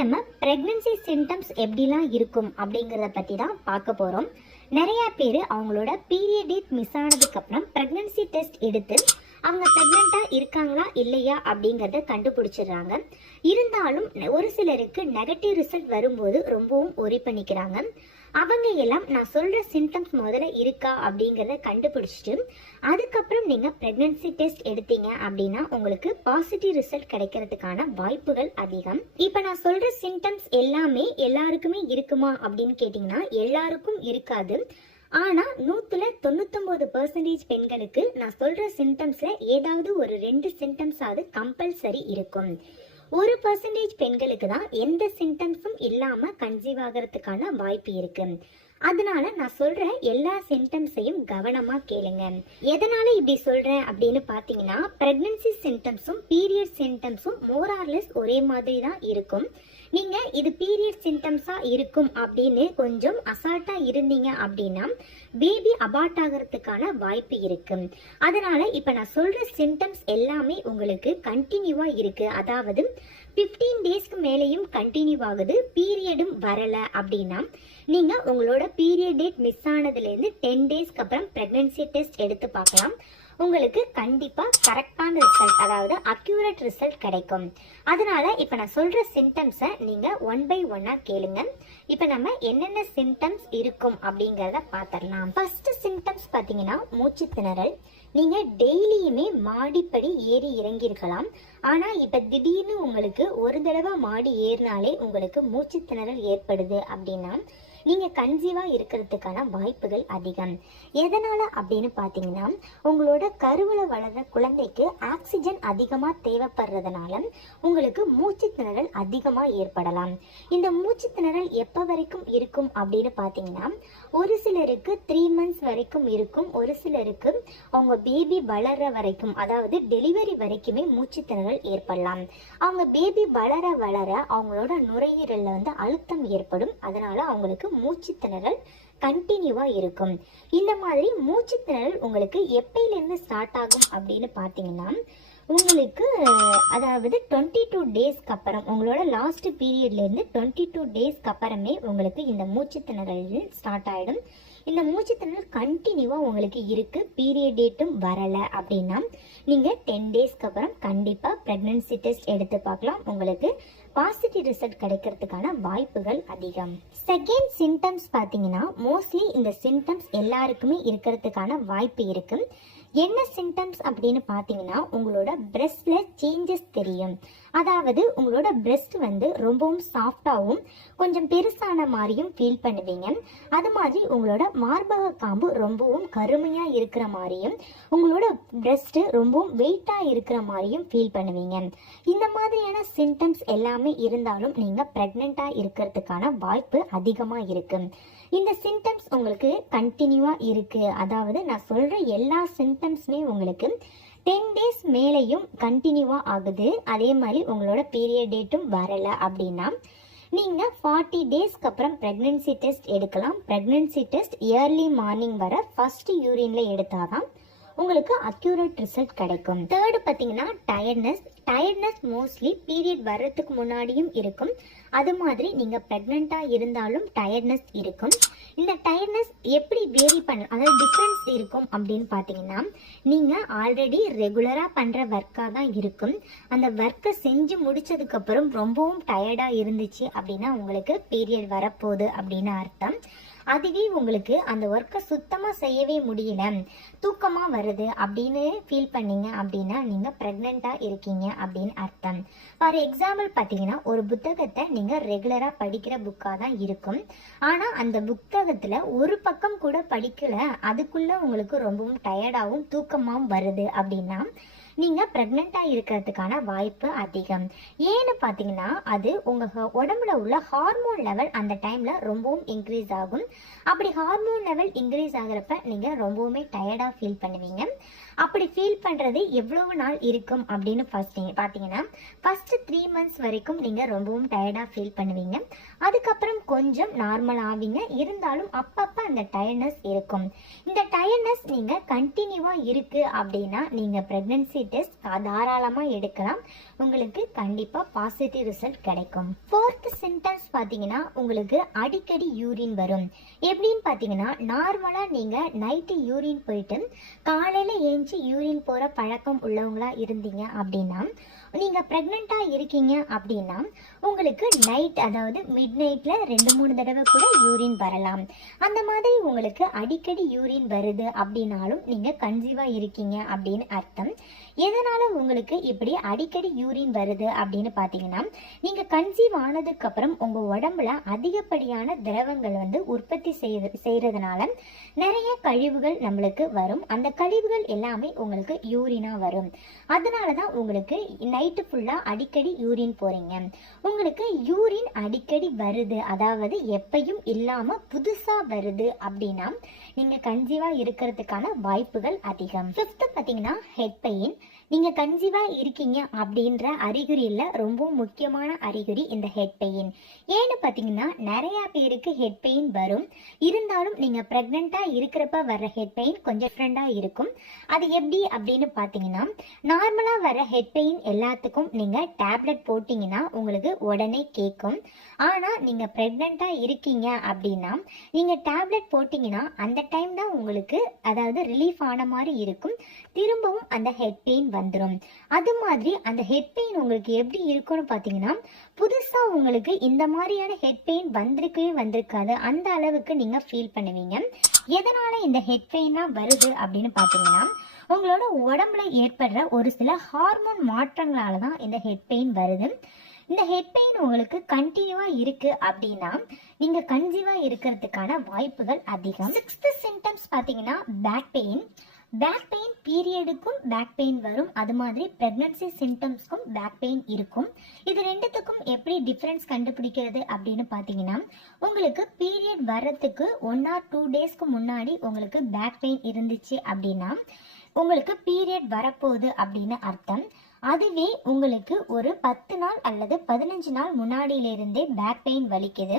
நம்ம pregnancy symptoms எப்படிலாம் இருக்கும் அப்படிங்கிறத பற்றி தான் பார்க்க போகிறோம். நிறையா பேர் அவங்களோட பீரியட் டேட் மிஸ் ஆனதுக்கப்புறம் ப்ரெக்னன்சி டெஸ்ட் எடுத்து அவங்க ப்ரெக்னெண்ட்டாக இருக்காங்களா இல்லையா அப்படிங்கிறத கண்டுபிடிச்சிடுறாங்க. இருந்தாலும் ஒரு சிலருக்கு நெகட்டிவ் ரிசல்ட் வரும்போது ரொம்பவும் ஒரி பண்ணிக்கிறாங்க. அவங்க எல்லாம் நான் சொல்கிற சிம்டம்ஸ் முதல்ல இருக்கா அப்படிங்கிறத கண்டுபிடிச்சிட்டு அதுக்கப்புறம் நீங்கள் ப்ரெக்னன்சி டெஸ்ட் எடுத்தீங்க அப்படின்னா உங்களுக்கு பாசிட்டிவ் ரிசல்ட் கிடைக்கிறதுக்கான வாய்ப்புகள் அதிகம். இப்போ நான் சொல்கிற சிம்டம்ஸ் எல்லாமே எல்லாருக்குமே இருக்குமா அப்படின்னு கேட்டிங்கன்னா எல்லாருக்கும் இருக்காது. ஆனால் 99% பெண்களுக்கு நான் சொல்கிற சிம்டம்ஸில் ஏதாவது ஒரு 2 சிம்டம்ஸ் ஆகுது கம்பல்சரி இருக்கும். 1% பெண்களுக்கு தான் எந்த சிம்டம்ஸும் இல்லாமல் கன்சீவ் ஆகிறதுக்கான வாய்ப்பு இருக்கு. அதனால நான் சொல்ற எல்லா சிம்டம்ஸையும் கவனமா கேளுங்க. எதனால இப்படி சொல்றேன் அப்படின்னு பாத்தீங்கன்னா பிரெக்னன்சி சிம்டம்ஸும் பீரியட் சிம்டம்ஸும் மோர் ஆர் லெஸ் ஒரே மாதிரி தான் இருக்கும். நீங்க இது பீரியட் சிம்டம்ஸா இருக்கும் அப்படின்னு கொஞ்சம் அசால்ட்டா இருந்தீங்க அப்படின்னா பேபி அபார்ட் ஆகிறதுக்கான வாய்ப்பு இருக்கு. அதனால இப்ப நான் சொல்ற சிம்டம்ஸ் எல்லாமே உங்களுக்கு கண்டினியூவா இருக்கு, அதாவது 15 டேஸ்க்கு மேலேயும் கண்டினியூ ஆகுது, பீரியடும் வரல அப்படின்னா நீங்க உங்களோட பீரியட் டேட் மிஸ் ஆனதுலேருந்து 10 டேஸ்க்கு அப்புறம் பிரெக்னன்சி டெஸ்ட் எடுத்து பார்க்கலாம். உங்களுக்கு கண்டிப்பா கரெக்டான ரிசல்ட், அதாவது அக்யூரேட் ரிசல்ட் கிடைக்கும். அதனால இப்ப நான் சொல்ற சிம்டம்ஸை நீங்க 1 by 1 கேளுங்க. இப்ப நம்ம என்னென்ன சிம்டம்ஸ் இருக்கும் அப்படிங்கறத பாத்திரலாம். ஃபர்ஸ்ட் சிம்டம்ஸ் பாத்தீங்கன்னா மூச்சு திணறல். நீங்க டெய்லியுமே மாடிப்படி ஏறி இறங்கி இருக்கலாம். ஆனா இப்ப திடீர்னு உங்களுக்கு ஒரு தடவை மாடி ஏறினாலே உங்களுக்கு மூச்சு திணறல் ஏற்படுது அப்படின்னா நீங்க கன்சீவா இருக்கிறதுக்கான வாய்ப்புகள் அதிகம். எதனால அப்படின்னு பாத்தீங்கன்னா உங்களோட கருவுல வளர்ற குழந்தைக்கு ஆக்சிஜன் அதிகமா தேவைப்படுறதுனால உங்களுக்கு மூச்சு திணறல் அதிகமா ஏற்படலாம். இந்த மூச்சு திணறல் எப்ப வரைக்கும் இருக்கும் அப்படின்னு பாத்தீங்கன்னா ஒரு சிலருக்கு 3 months வரைக்கும் இருக்கும், ஒரு சிலருக்கு அவங்க பேபி வளர்ற வரைக்கும், அதாவது டெலிவரி வரைக்குமே மூச்சு திணறல் ஏற்படலாம். அவங்க பேபி வளர வளர அவங்களோட நுரையீரல்ல அழுத்தம் ஏற்படும். அதனால அவங்களுக்கு மூச்சு திணறல் கண்டினியூவா இருக்கும். இந்த மாதிரி மூச்சு திணறல் உங்களுக்கு எப்பயிலிருந்து ஸ்டார்ட் ஆகும் அப்படின்னு பாத்தீங்கன்னா உங்களுக்கு அதாவது 22 டேஸ்க்கு அப்புறம், உங்களோட லாஸ்ட் பீரியட்ல இருந்து 22 டேஸ்க்கு அப்புறமே உங்களுக்கு இந்த மூச்சு திணறல் ஸ்டார்ட் ஆயிடும். இந்த மூச்சு திணறல் கண்டினியூவா உங்களுக்கு இருக்கு, பீரியட் டேட்டும் வரல அப்படின்னா நீங்க 10 டேஸ்க்கு அப்புறம் கண்டிப்பா பிரெக்னன்சி டெஸ்ட் எடுத்து பார்க்கலாம். உங்களுக்கு பாசிட்டிவ் ரிசல்ட் கிடைக்கிறதுக்கான வாய்ப்புகள் அதிகம். செகண்ட் சிம்டம்ஸ் பார்த்தீங்கன்னா மோஸ்ட்லி இந்த சிம்டம்ஸ் எல்லாருக்குமே இருக்கிறதுக்கான வாய்ப்பு இருக்கு. என்ன சிம்டம்ஸ் அப்படின்னு பார்த்தீங்கன்னா உங்களோட பிரெஸ்ட்ல சேஞ்சஸ் தெரியும். அதாவது உங்களோட பிரெஸ்ட் ரொம்பவும் சாஃப்டாகவும் கொஞ்சம் பெருசான மாதிரியும் ஃபீல் பண்ணுவீங்க. அது மாதிரி உங்களோட மார்பக காம்பு ரொம்பவும் கருமையா இருக்கிற மாதிரியும் உங்களோட பிரெஸ்ட் ரொம்பவும் வெயிட்டா இருக்கிற மாதிரியும் ஃபீல் பண்ணுவீங்க. இந்த மாதிரியான சிம்டம்ஸ் எல்லாமே இருந்தாலும் நீங்க பிரெக்னெண்டா இருக்கிறதுக்கான வாய்ப்பு அதிகமா இருக்கு. இந்த சிம்டம்ஸ் உங்களுக்கு கண்டினியூவா இருக்கு, அதாவது நான் சொல்ற எல்லா சிம்டம்ஸுமே உங்களுக்கு 10 டேஸ் மேலேயும் கண்டினியூவா ஆகுது, அதே மாதிரி உங்களோட பீரியட் டேட்டும் வரல அப்படின்னா நீங்க 40 டேஸ்க்கு அப்புறம் பிரெக்னன்சி டெஸ்ட் எடுக்கலாம். பிரெக்னன்சி டெஸ்ட் ஏர்லி மார்னிங் வர ஃபர்ஸ்ட் யூரின்ல எடுத்தாதான் உங்களுக்கு அக்யூரேட் ரிசல்ட் கிடைக்கும். தேர்டு பார்த்தீங்கன்னா டயர்ட்னஸ் மோஸ்ட்லி பீரியட் வர்றதுக்கு முன்னாடியும் இருக்கும். அது மாதிரி நீங்க பிரெக்னெண்டா இருந்தாலும் டயர்ட்னஸ் இருக்கும். இந்த டயர்ட்னஸ் எப்படி வேரி பண்ண, அதாவது டிஃப்ரென்ஸ் இருக்கும் அப்படின்னு பார்த்தீங்கன்னா நீங்க ஆல்ரெடி ரெகுலரா பண்ற ஒர்க்கா தான் இருக்கும். அந்த ஒர்க்கை செஞ்சு முடிச்சதுக்கு அப்புறம் ரொம்பவும் டயர்டா இருந்துச்சு அப்படின்னா உங்களுக்கு பீரியட் வரப்போகுது அப்படின்னு அர்த்தம். அதுவே உங்களுக்கு அந்த ஒர்க்கை சுத்தமாக செய்யவே முடியல, தூக்கமாக வருது அப்படின்னு ஃபீல் பண்ணீங்க அப்படின்னா நீங்கள் ப்ரெக்னெண்ட்டாக இருக்கீங்க அப்படின்னு அர்த்தம். ஃபார் எக்ஸாம்பிள் பார்த்தீங்கன்னா ஒரு புத்தகத்தை நீங்கள் ரெகுலராக படிக்கிற புக்காக தான் இருக்கும். ஆனால் அந்த புத்தகத்தில் ஒரு பக்கம் கூட படிக்கல, அதுக்குள்ளே உங்களுக்கு ரொம்பவும் டயர்டாகவும் தூக்கமாகவும் வருது அப்படின்னா நீங்க பிரெக்னெண்டா இருக்கிறதுக்கான வாய்ப்பு அதிகம். ஏன்னு பாத்தீங்கன்னா அது உங்க உடம்புல உள்ள ஹார்மோன் லெவல் அந்த டைம்ல ரொம்பவும் இன்க்ரீஸ் ஆகும். அப்படி ஹார்மோன் லெவல் இன்க்ரீஸ் ஆகிறப்ப நீங்க ரொம்பவுமே டயர்டா ஃபீல் பண்ணுவீங்க. அப்படி ஃபீல் பண்ணுறது எவ்வளவு நாள் இருக்கும் அப்படின்னு பார்த்தீங்கன்னா ஃபர்ஸ்ட் 3 months வரைக்கும் நீங்கள் ரொம்பவும் டயர்டாக ஃபீல் பண்ணுவீங்க. அதுக்கப்புறம் கொஞ்சம் நார்மல் ஆவீங்க. இருந்தாலும் அப்பப்போ அந்த டயர்ட்னஸ் இருக்கும். இந்த டயர்ட்னஸ் நீங்கள் கண்டினியூவாக இருக்குது அப்படின்னா நீங்கள் ப்ரெக்னன்சி டெஸ்ட் தாராளமாக எடுக்கலாம். உங்களுக்கு கண்டிப்பாக பாசிட்டிவ் ரிசல்ட் கிடைக்கும். 4th சிம்டம்ஸ் பார்த்தீங்கன்னா உங்களுக்கு அடிக்கடி யூரின் வரும். எப்படின்னு பார்த்தீங்கன்னா நார்மலாக நீங்கள் நைட்டு யூரின் போயிட்டு காலையில் ஏஞ்சி யூரின் போகிற பழக்கம் உள்ளவங்களா இருந்தீங்க அப்படின்னா, நீங்கள் ப்ரெக்னெண்ட்டாக இருக்கீங்க அப்படின்னா உங்களுக்கு நைட், அதாவது மிட் நைட்டில் 2-3 தடவை கூட யூரின் வரலாம். அந்த மாதிரி உங்களுக்கு அடிக்கடி யூரின் வருது அப்படின்னாலும் நீங்கள் கன்சீவாக இருக்கீங்க அப்படின்னு அர்த்தம். எதனால் உங்களுக்கு இப்படி அடிக்கடி யூரின் வருது அப்படின்னு பார்த்தீங்கன்னா, நீங்கள் கன்சீவ் ஆனதுக்கப்புறம் உங்கள் உடம்புல அதிகப்படியான திரவங்கள் உற்பத்தி செய்கிறதுனால நிறைய கழிவுகள் நம்மளுக்கு வரும். அந்த கழிவுகள் எல்லாமே உங்களுக்கு யூரினாக வரும். அதனால தான் உங்களுக்கு நைட்டு ஃபுல்லாக அடிக்கடி யூரின் போகிறீங்க. உங்களுக்கு யூரின் அடிக்கடி வருது, அதாவது எப்பையும் இல்லாமல் புதுசாக வருது அப்படின்னா நீங்கள் கன்சீவாக இருக்கிறதுக்கான வாய்ப்புகள் அதிகம். 5th பார்த்தீங்கன்னா ஹெட் பெயின். நீங்கள் கன்சீவாக இருக்கீங்க அப்படின்ற அறிகுறியில் ரொம்ப முக்கியமான அறிகுறி இந்த ஹெட் பெயின். ஏன்னு பார்த்தீங்கன்னா நிறையா பேருக்கு ஹெட் பெயின் வரும். இருந்தாலும் நீங்கள் ப்ரெக்னெண்ட்டாக இருக்கிறப்ப வர்ற ஹெட் பெயின் கொஞ்சம் டிஃப்ரெண்ட்டாக இருக்கும். அது எப்படி அப்படின்னு பார்த்தீங்கன்னா, நார்மலாக வர ஹெட் பெயின் எல்லாத்துக்கும் நீங்கள் டேப்லெட் போட்டிங்கன்னா உங்களுக்கு உடனே கேட்கும். ஆனால் நீங்கள் ப்ரெக்னெண்ட்டாக இருக்கீங்க அப்படின்னா நீங்கள் டேப்லெட் போட்டிங்கன்னா அந்த டைம் தான் உங்களுக்கு, அதாவது ரிலீஃப் ஆன மாதிரி இருக்கும். திரும்பவும் அந்த ஹெட் பெயின் வந்துடும். அது மாதிரி அந்த ஹெட் பெயின் உங்களுக்கு எப்படி இருக்கும்னு பார்த்தீங்கன்னா, புதுசாக உங்களுக்கு இந்த மாதிரியான ஹெட் பெயின் வந்திருக்காது. அந்த அளவுக்கு நீங்கள் ஃபீல் பண்ணுவீங்க. எதனால் இந்த ஹெட் பெயின்லாம் வருது அப்படின்னு பார்த்தீங்கன்னா, உங்களோட உடம்புல ஏற்படுற ஒரு சில ஹார்மோன் மாற்றங்களால தான் இந்த ஹெட் பெயின் வருது. இந்த ஹெட் பெயின் உங்களுக்கு கண்டினியூவாக இருக்குது அப்படின்னா நீங்கள் கன்சீவாக இருக்கிறதுக்கான வாய்ப்புகள் அதிகம். 6th சிம்டம்ஸ் பார்த்தீங்கன்னா பேக் பெயின். பேக் பெயின் பீரியடுக்கும் பேக் பெயின் வரும். அது மாதிரி ப்ரெக்னன்சி சிம்டம்ஸ்க்கும் பேக் பெயின் இருக்கும். இது ரெண்டுத்துக்கும் எப்படி டிஃப்ரென்ஸ் கண்டுபிடிக்கிறது அப்படின்னு பார்த்தீங்கன்னா, உங்களுக்கு பீரியட் வர்றதுக்கு 1 or 2 daysக்கு முன்னாடி உங்களுக்கு பேக் பெயின் இருந்துச்சு அப்படின்னா உங்களுக்கு பீரியட் வரப்போகுது அப்படின்னு அர்த்தம். அதுவே உங்களுக்கு ஒரு 10 நாள் அல்லது 15 நாள் முன்னாடியிலிருந்தே பேக் பெயின் வலிக்குது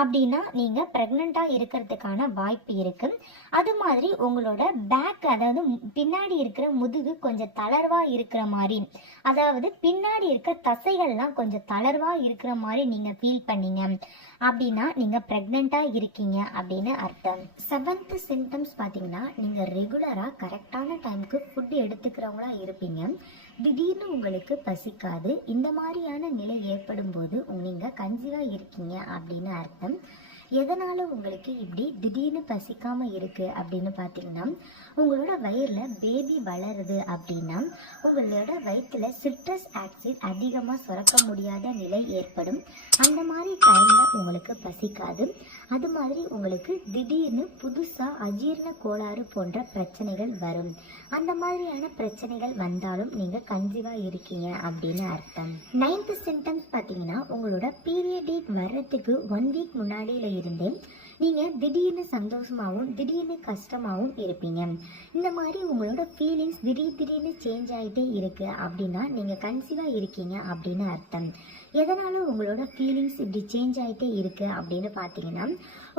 அப்படின்னா நீங்கள் ப்ரெக்னெண்ட்டாக இருக்கிறதுக்கான வாய்ப்பு இருக்குது. அது மாதிரி உங்களோட பேக், அதாவது பின்னாடி இருக்கிற முதுகு கொஞ்சம் தளர்வாக இருக்கிற மாதிரி, அதாவது பின்னாடி இருக்க தசைகள்லாம் கொஞ்சம் தளர்வாக இருக்கிற மாதிரி நீங்கள் ஃபீல் பண்ணீங்க அப்படின்னா நீங்கள் ப்ரெக்னெண்ட்டாக இருக்கீங்க அப்படின்னு அர்த்தம். 7th சிம்டம்ஸ் பார்த்தீங்கன்னா, நீங்கள் ரெகுலராக கரெக்டான டைமுக்கு ஃபுட் எடுத்துக்கிறவங்களா இருப்பீங்க. திடீர்னு உங்களுக்கு பசிக்காது. இந்த மாதிரியான நிலை ஏற்படும் போது நீங்கள் கன்சீவாக இருக்கீங்க அப்படின்னு அர்த்தம். எதனால் உங்களுக்கு இப்படி திடீர்னு பசிக்காமல் இருக்குது அப்படின்னு பார்த்தீங்கன்னா, உங்களோட வயிறில் பேபி வளருது அப்படின்னா உங்களோட வயிற்றில் சிட்ரஸ் ஆசிட் அதிகமாக சுரக்க முடியாத நிலை ஏற்படும். அந்த மாதிரி டைமில் உங்களுக்கு பசிக்காது. அது மாதிரி உங்களுக்கு திடீர்னு புதுசாக அஜீரண கோளாறு போன்ற பிரச்சனைகள் வரும். அந்த மாதிரியான பிரச்சனைகள் வந்தாலும் நீங்கள் கன்சீவாக இருக்கீங்க அப்படின்னு அர்த்தம். 9th சிம்டம்ஸ் பார்த்தீங்கன்னா, உங்களோட பீரியட் டேட் வர்றதுக்கு 1 week முன்னாடியில் இருந்தே நீங்கள் திடீர்னு சந்தோஷமாகவும் திடீர்னு கஷ்டமாகவும் இருப்பீங்க. இந்த மாதிரி உங்களோட ஃபீலிங்ஸ் திடீர்னு சேஞ்ச் ஆகிட்டே இருக்குது அப்படின்னா நீங்கள் கன்சீவாக இருக்கீங்க அப்படின்னு அர்த்தம். எதனால் உங்களோட ஃபீலிங்ஸ் இப்படி சேஞ்ச் ஆகிட்டே இருக்குது அப்படின்னு பார்த்தீங்கன்னா,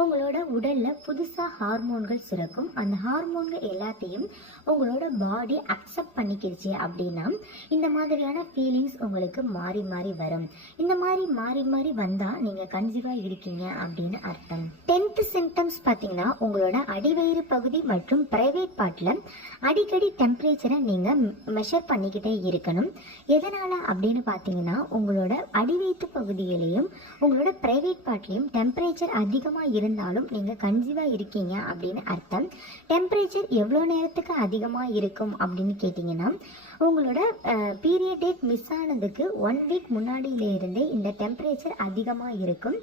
உங்களோட உடலில் புதுசாக ஹார்மோன்கள் சுரக்கும். அந்த ஹார்மோன்கள் எல்லாத்தையும் உங்களோட பாடி அக்செப்ட் பண்ணிக்கிடுச்சு அப்படின்னா இந்த மாதிரியான ஃபீலிங்ஸ் உங்களுக்கு மாறி மாறி வரும். இந்த மாதிரி மாறி மாறி வந்தால் நீங்கள் கன்சீவாக இருக்கீங்க அப்படின்னு அர்த்தம். 10th சிம்டம்ஸ் பார்த்தீங்கன்னா, உங்களோட அடிவயிறு பகுதி மற்றும் ப்ரைவேட் பார்ட்டில் அடிக்கடி டெம்பரேச்சரை நீங்கள் மெஷர் பண்ணிக்கிட்டே இருக்கணும். எதனால் அப்படின்னு பார்த்தீங்கன்னா, உங்களோட அடிவயிற்று பகுதியிலையும் உங்களோட ப்ரைவேட் பார்ட்லையும் டெம்பரேச்சர் அதிகமாக இருந்தாலும் நீங்கள் கன்சீவாக இருக்கீங்க அப்படின்னு அர்த்தம். டெம்பரேச்சர் எவ்வளோ நேரத்துக்கு அதிகமாக இருக்கும் அப்படின்னு கேட்டிங்கன்னா, உங்களோட பீரியட் டேட் மிஸ் ஆனதுக்கு 1 week முன்னாடியிலிருந்தே இந்த டெம்பரேச்சர் அதிகமாக இருக்கும்.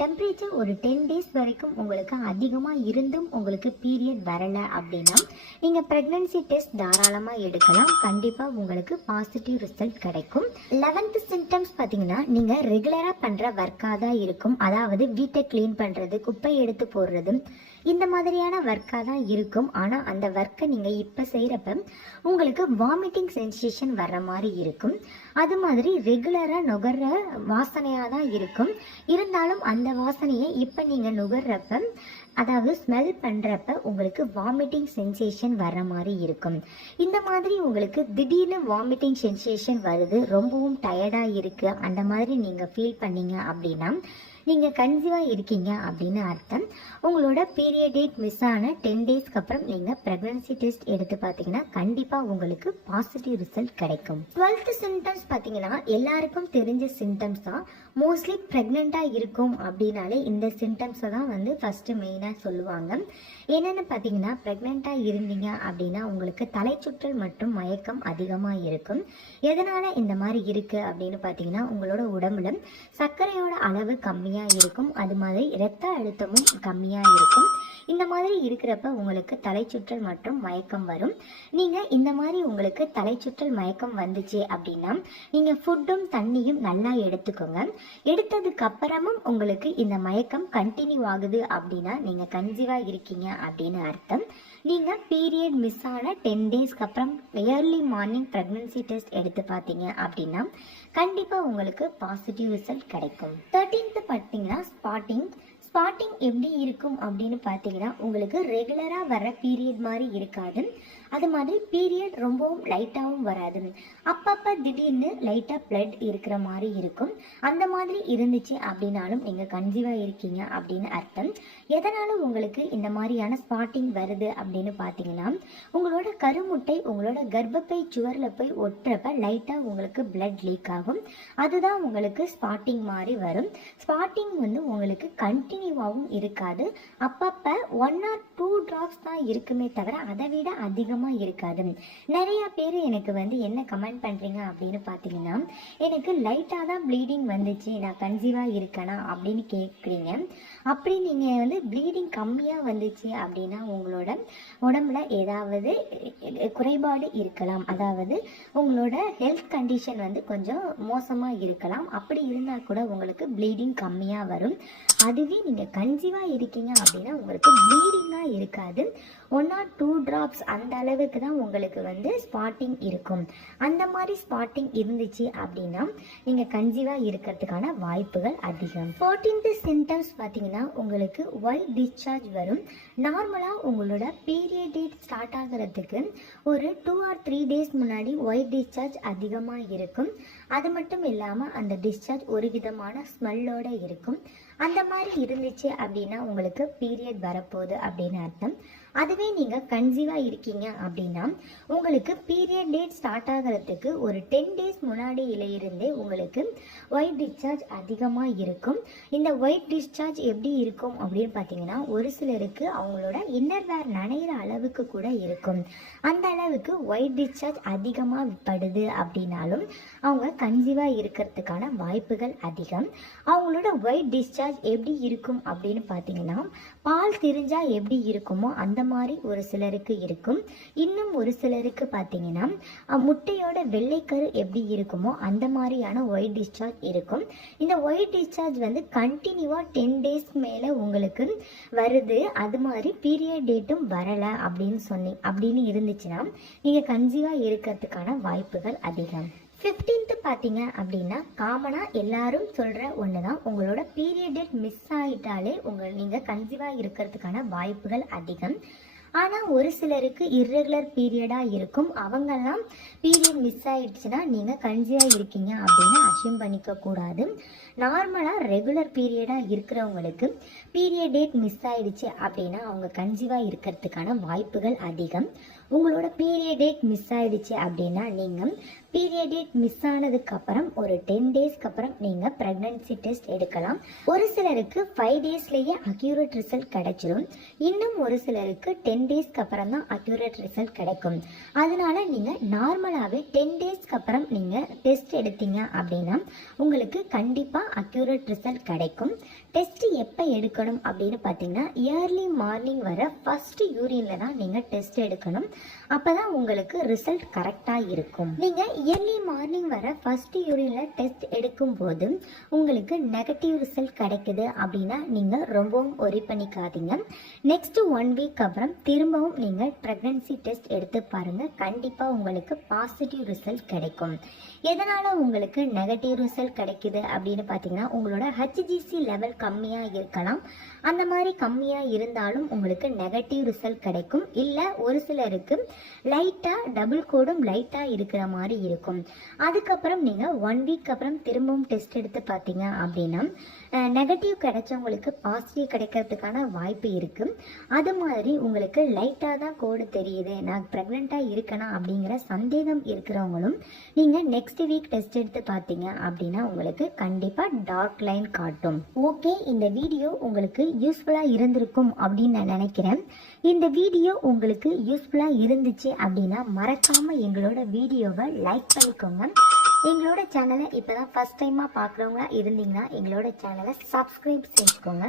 டெம்பரேச்சர் ஒரு 10 days வரைக்கும் உங்களுக்கு அதிகமாக இருந்தும் உங்களுக்கு பீரியட் வரலை அப்படின்னா நீங்கள் ப்ரெக்னன்சி டெஸ்ட் தாராளமாக எடுக்கலாம். கண்டிப்பாக உங்களுக்கு பாசிட்டிவ் ரிசல்ட் கிடைக்கும். 11th சிம்டம்ஸ் பார்த்தீங்கன்னா, நீங்கள் ரெகுலராக பண்ணுற ஒர்க்காக தான் இருக்கும். அதாவது வீட்டை க்ளீன் பண்ணுறது, குப்பை எடுத்து போடுறது, இந்த மாதிரியான ஒர்க்காக தான் இருக்கும். ஆனால் அந்த ஒர்க்கை நீங்கள் இப்போ செய்கிறப்ப உங்களுக்கு வாமிட்டிங் சென்சேஷன் வர்ற மாதிரி இருக்கும். அது மாதிரி ரெகுலராக நுகர்ற வாசனையாக தான் இருக்கும். இருந்தாலும் அந்த வாசனையை இப்போ நீங்கள் நுகர்றப்ப, அதாவது ஸ்மெல் பண்ணுறப்ப உங்களுக்கு வாமிட்டிங் சென்சேஷன் வர்ற மாதிரி இருக்கும். இந்த மாதிரி உங்களுக்கு திடீர்னு வாமிட்டிங் சென்சேஷன் வருது, ரொம்பவும் டயர்டாக இருக்குது, அந்த மாதிரி நீங்கள் ஃபீல் பண்ணீங்க அப்படின்னா நீங்கள் கன்சீவாக இருக்கீங்க அப்படின்னு அர்த்தம். உங்களோட பீரியட் டேட் மிஸ் ஆன 10 டேஸ்க்கு அப்புறம் நீங்கள் ப்ரெக்னன்சி டெஸ்ட் எடுத்து பார்த்தீங்கன்னா கண்டிப்பாக உங்களுக்கு பாசிட்டிவ் ரிசல்ட் கிடைக்கும். 12th சிம்டம்ஸ் பார்த்தீங்கன்னா எல்லாருக்கும் தெரிஞ்ச சிம்டம்ஸ் தான். மோஸ்ட்லி ப்ரெக்னெண்ட்டாக இருக்கும் அப்படின்னாலே இந்த சிம்டம்ஸை தான் வந்து ஃபஸ்ட்டு மெயினாக சொல்லுவாங்க. என்னென்னு பார்த்தீங்கன்னா, ப்ரெக்னெண்ட்டாக இருந்தீங்க அப்படின்னா உங்களுக்கு தலைச்சுற்றல் மற்றும் மயக்கம் அதிகமாக இருக்கும். எதனால் இந்த மாதிரி இருக்குது அப்படின்னு பார்த்தீங்கன்னா, உங்களோட உடம்புல சர்க்கரையோட அளவு கம்மியாக இருக்கும், அது மாதிரி இரத்த அழுத்தமும் கம்மியாக இருக்கும். இந்த மாதிரி இருக்கிறப்ப உங்களுக்கு தலைச்சுற்றல் மற்றும் மயக்கம் வரும். நீங்கள் இந்த மாதிரி உங்களுக்கு தலைச்சுற்றல் மயக்கம் வந்துச்சு அப்படின்னா நீங்கள் ஃபுட்டும் தண்ணியும் நல்லா எடுத்துக்கோங்க. எடுத்ததுக்கு அப்புறமும் உங்களுக்கு இந்த மயக்கம் கண்டினியூ ஆகுது அப்படின்னா நீங்கள் கன்சீவாக இருக்கீங்க அப்படின்னு அர்த்தம். நீங்கள் பீரியட் மிஸ் ஆன 10 டேஸ்க்கு அப்புறம் ஏர்லி மார்னிங் ப்ரெக்னன்சி டெஸ்ட் எடுத்து பார்த்தீங்க அப்படின்னா கண்டிப்பாக உங்களுக்கு பாசிட்டிவ் ரிசல்ட் கிடைக்கும். 13th பார்த்தீங்கன்னா ஸ்பாட்டிங் எப்படி இருக்கும் அப்படின்னு பார்த்தீங்கன்னா, உங்களுக்கு ரெகுலராக வர பீரியட் மாதிரி இருக்காது. அது மாதிரி பீரியட் ரொம்பவும் லைட்டாகவும் வராது. அப்பப்போ திடீர்னு லைட்டாக பிளட் இருக்கிற மாதிரி இருக்கும். அந்த மாதிரி இருந்துச்சு அப்படின்னாலும் நீங்கள் கன்சீவாக இருக்கீங்க அப்படின்னு அர்த்தம். எதனால உங்களுக்கு இந்த மாதிரியான ஸ்பாட்டிங் வருது அப்படின்னு பார்த்தீங்கன்னா, உங்களோட கருமுட்டை உங்களோட கர்ப்பப்பை சுவரில் போய் ஒட்டுறப்ப லைட்டாக உங்களுக்கு பிளட் லீக் ஆகும். அதுதான் உங்களுக்கு ஸ்பாட்டிங் மாதிரி வரும். ஸ்பாட்டிங் வந்து உங்களுக்கு கண்டினியூவாகவும் இருக்காது. அப்பப்போ 1 or 2 drops தான் இருக்குமே தவிர அதை விட அதிகமாக இருக்காது. நிறைய பேர் எனக்கு வந்து என்ன கமெண்ட் பண்ணுறீங்க அப்படின்னு பார்த்தீங்கன்னா, எனக்கு லைட்டாக தான் ப்ளீடிங் வந்துச்சு, நான் கன்சீவாக இருக்கேனா அப்படின்னு கேட்குறீங்க. அப்படி நீங்கள் வந்து ப்ளீடிங் கம்மியாக வந்துச்சு அப்படின்னா உங்களோட உடம்புல ஏதாவது குறைபாடு இருக்கலாம். அதாவது உங்களோட ஹெல்த் கண்டிஷன் வந்து கொஞ்சம் மோசமாக இருக்கலாம். அப்படி இருந்தால் கூட உங்களுக்கு ப்ளீடிங் கம்மியாக வரும். அதுவே நீங்கள் கன்சீவாக இருக்கீங்க அப்படின்னா உங்களுக்கு ப்ளீடிங்காக இருக்காது. 1 or 2 drops அந்த அளவுக்கு தான் உங்களுக்கு வந்து ஸ்பாட்டிங் இருக்கும். அந்த மாதிரி ஸ்பாட்டிங் இருந்துச்சு அப்படின்னா நீங்கள் கன்சீவாக இருக்கிறதுக்கான வாய்ப்புகள் அதிகம். 14th சிம்டம்ஸ் பார்த்தீங்கன்னா, உங்களுக்கு ஒயிட் டிஸ்சார்ஜ் வரும். நார்மலாக உங்களோட பீரியட் டேட் ஸ்டார்ட் ஆகிறதுக்கு ஒரு 2 or 3 days முன்னாடி ஒயிட் டிஸ்சார்ஜ் அதிகமாக இருக்கும். அது மட்டும் இல்லாமல் அந்த டிஸ்சார்ஜ் ஒரு விதமான ஸ்மெல்லோடு இருக்கும். அந்த மாதிரி இருந்துச்சு அப்படின்னா உங்களுக்கு பீரியட் வரப்போகுது அப்படின்னு அர்த்தம். அதுவே நீங்கள் கன்சீவாக இருக்கீங்க அப்படின்னா உங்களுக்கு பீரியட் டேட் ஸ்டார்ட் ஆகிறதுக்கு ஒரு 10 days முன்னாடியிலிருந்தே உங்களுக்கு ஒயிட் டிஸ்சார்ஜ் அதிகமாக இருக்கும். இந்த ஒயிட் டிஸ்சார்ஜ் எப்படி இருக்கும் அப்படின்னு பார்த்தீங்கன்னா, ஒரு சிலருக்கு அவங்களோட இன்னர்வேர் நனைகிற அளவுக்கு கூட இருக்கும். அந்த அளவுக்கு ஒயிட் டிஸ்சார்ஜ் அதிகமாக படுது அப்படின்னாலும் அவங்க கன்சீவாக இருக்கிறதுக்கான வாய்ப்புகள் அதிகம். அவங்களோட ஒயிட் டிஸ்சார்ஜ் எப்படி இருக்கும் அப்படின்னு பார்த்தீங்கன்னா, பால் திரிஞ்சா எப்படி இருக்குமோ அந்த மாதிரி ஒரு சிலருக்கு இருக்கும். இன்னும் ஒரு சிலருக்கு பார்த்தீங்கன்னா முட்டையோட வெள்ளைக்கரு எப்படி இருக்குமோ அந்த மாதிரியான ஒயிட் டிஸ்சார்ஜ் இருக்கும். இந்த ஒயிட் டிஸ்சார்ஜ் வந்து கண்டினியூவாக 10 days மேலே உங்களுக்கு வருது. அது மாதிரி பீரியட் டேட்டும் வரலை அப்படின்னு இருந்துச்சுன்னா நீங்கள் கன்சீவாக இருக்கிறதுக்கான வாய்ப்புகள் அதிகம். 15th பார்த்தீங்க அப்படின்னா, காமனாக எல்லாரும் சொல்கிற ஒன்று தான், உங்களோட பீரியட் டேட் மிஸ் ஆகிட்டாலே நீங்கள் கன்சீவாக இருக்கிறதுக்கான வாய்ப்புகள் அதிகம். ஆனால் ஒரு சிலருக்கு இர்ரெகுலர் பீரியடாக இருக்கும். அவங்கெல்லாம் பீரியட் மிஸ் ஆகிடுச்சுன்னா நீங்கள் கன்சீவாக இருக்கீங்க அப்படின்னு அஷ்யூம் பண்ணிக்கக்கூடாது. நார்மலாக ரெகுலர் பீரியடாக இருக்கிறவங்களுக்கு பீரியட் டேட் மிஸ் ஆகிடுச்சு அப்படின்னா அவங்க கன்சீவாக இருக்கிறதுக்கான வாய்ப்புகள் அதிகம். உங்களோட பீரியட் டேட் மிஸ் ஆகிடுச்சு அப்படின்னா நீங்கள் பீரியட் டேட் மிஸ் ஆனதுக்கப்புறம் ஒரு 10 daysக்கு அப்புறம் நீங்கள் ப்ரெக்னன்சி டெஸ்ட் எடுக்கலாம். ஒரு சிலருக்கு 5 daysலேயே அக்யூரேட் ரிசல்ட் கிடைச்சிடும். இன்னும் ஒரு சிலருக்கு 10 daysக்கு அப்புறம் தான் அக்யூரேட் ரிசல்ட் கிடைக்கும். அதனால நீங்கள் நார்மலாகவே 10 daysக்கு அப்புறம் நீங்கள் டெஸ்ட் எடுத்தீங்க அப்படின்னா உங்களுக்கு கண்டிப்பாக அக்யூரேட் ரிசல்ட் கிடைக்கும். டெஸ்ட் எப்போ எடுக்கணும் அப்படின்னு பார்த்தீங்கன்னா ஏர்லி மார்னிங் வர ஃபர்ஸ்ட் யூரினில் தான் நீங்கள் டெஸ்ட் எடுக்கணும். அப்போ தான் உங்களுக்கு ரிசல்ட் கரெக்டாக இருக்கும். நீங்கள் இயர்லி மார்னிங் வர ஃபர்ஸ்ட் யூரினில் டெஸ்ட் எடுக்கும்போது உங்களுக்கு நெகட்டிவ் ரிசல்ட் கிடைக்குது அப்படின்னா நீங்கள் ரொம்பவும் ஒரி பண்ணிக்காதீங்க. நெக்ஸ்ட் 1 வீக் அப்புறம் திரும்பவும் நீங்கள் ப்ரெக்னன்சி டெஸ்ட் எடுத்து பாருங்கள். கண்டிப்பாக உங்களுக்கு பாசிட்டிவ் ரிசல்ட் கிடைக்கும். எதனால் உங்களுக்கு நெகட்டிவ் ரிசல்ட் கிடைக்குது அப்படின்னு பார்த்தீங்கன்னா உங்களோட HCG லெவல் கம்மியாக இருக்கலாம். அந்த மாதிரி கம்மியாக இருந்தாலும் உங்களுக்கு நெகட்டிவ் ரிசல்ட் கிடைக்கும். இல்லை ஒரு சிலருக்கு லைட்டாக டபுள் கோடும் லைட்டாக இருக்கிற மாதிரி இருக்கும். அதுக்கப்புறம் நீங்கள் 1 வீக் அப்புறம் திரும்பவும் டெஸ்ட் எடுத்து பார்த்தீங்க அப்படின்னா நெகட்டிவ் கிடைச்சவங்களுக்கு பாசிட்டிவ் கிடைக்கிறதுக்கான வாய்ப்பு இருக்குது. அது மாதிரி உங்களுக்கு லைட்டாக தான் கோடு தெரியுது, நான் ப்ரெக்னெண்ட்டாக இருக்கேனா அப்படிங்கிற சந்தேகம் இருக்கிறவங்களும் நீங்கள் நெக்ஸ்ட் வீக் டெஸ்ட் எடுத்து பார்த்தீங்க அப்படின்னா உங்களுக்கு கண்டிப்பாக டார்க் லைன் காட்டும். ஓகே, இந்த வீடியோ உங்களுக்கு யூஸ்ஃபுல்லாக இருந்திருக்கும் அப்படின்னு நான் நினைக்கிறேன். இந்த வீடியோ உங்களுக்கு யூஸ்ஃபுல்லாக இருந்துச்சு அப்படின்னா மறக்காமல் எங்களோட வீடியோவை லைக் பண்ணிக்கோங்க. எங்களோட சேனலை இப்போ தான் ஃபஸ்ட் டைமாக பார்க்குறவங்களா இருந்தீங்கன்னா எங்களோட சேனலை சப்ஸ்கிரைப் செஞ்சுக்கோங்க.